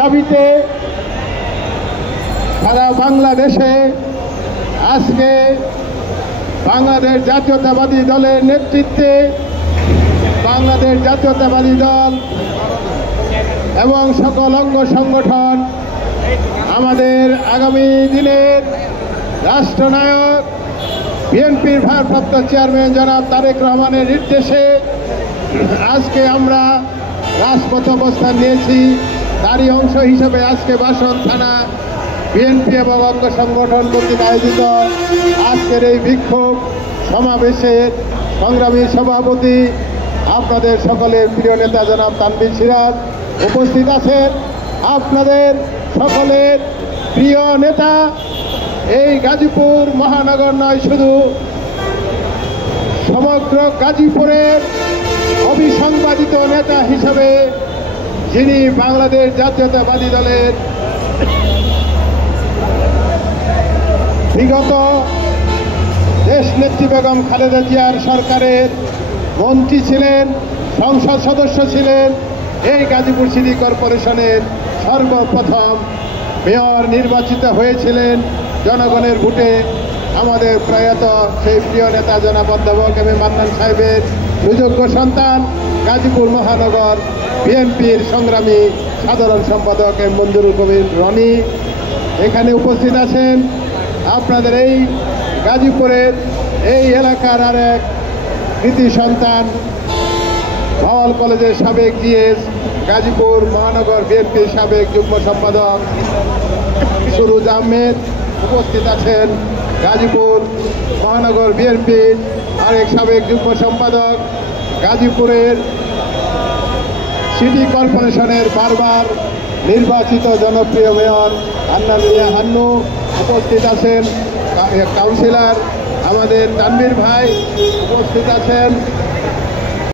দাবিতে সারা বাংলাদেশে আজকে বাংলাদেশ জাতীয়তাবাদী দলের নেতৃত্বে বাংলাদেশ জাতীয়তাবাদী দল এবং সকল অঙ্গ সংগঠন আমাদের আগামী দিনের রাষ্ট্রনায়ক বিএনপির ভারপ্রাপ্ত চেয়ারম্যান জনাব তারেক রহমানের নির্দেশে আজকে আমরা রাজপথ অবস্থান নিয়েছি। তারই অংশ হিসেবে আজকে বাসন থানা বিএনপি এবং অঙ্গ সংগঠন কর্তৃক আয়োজিত আজকের এই বিক্ষোভ সমাবেশের সংগ্রামী সভাপতি আপনাদের সকলের প্রিয় নেতা জনাব তানভীর সিরাজ উপস্থিত আছেন। আপনাদের সকলের প্রিয় নেতা এই গাজীপুর মহানগর নয়, শুধু সমগ্র গাজীপুরের অবিসংবাদিত নেতা হিসেবে যিনি বাংলাদেশ জাতীয়তাবাদী দলের বিগত দেশনেত্রী বেগম খালেদা জিয়ার সরকারের মন্ত্রী ছিলেন, সংসদ সদস্য ছিলেন, এই গাজীপুর সিটি কর্পোরেশনের সর্বপ্রথম মেয়র নির্বাচিত হয়েছিলেন জনগণের ভোটে। আমাদের প্রয়াত সেই প্রিয় নেতা জনাব অধ্যাপক এম এ মান্নান সাহেবের সুযোগ্য সন্তান গাজীপুর মহানগর বিএনপির সংগ্রামী সাধারণ সম্পাদক এম মঞ্জুরুল কবির রনি এখানে উপস্থিত আছেন। আপনাদের এই গাজীপুরের এই এলাকার আরেক কৃতি সন্তান ভাওয়াল কলেজের সাবেক জিএস, গাজীপুর মহানগর বিএনপির সাবেক যুগ্ম সম্পাদক সুরুজ আহমেদ উপস্থিত আছেন। গাজীপুর মহানগর বিএনপির আরেক সাবেক যুগ্ম সম্পাদক, গাজীপুরের সিটি কর্পোরেশনের বারবার নির্বাচিত জনপ্রিয় মেয়র হান্নান মিয়া হান্নু উপস্থিত আছেন। কাউন্সিলর আমাদের তানভীর ভাই উপস্থিত আছেন।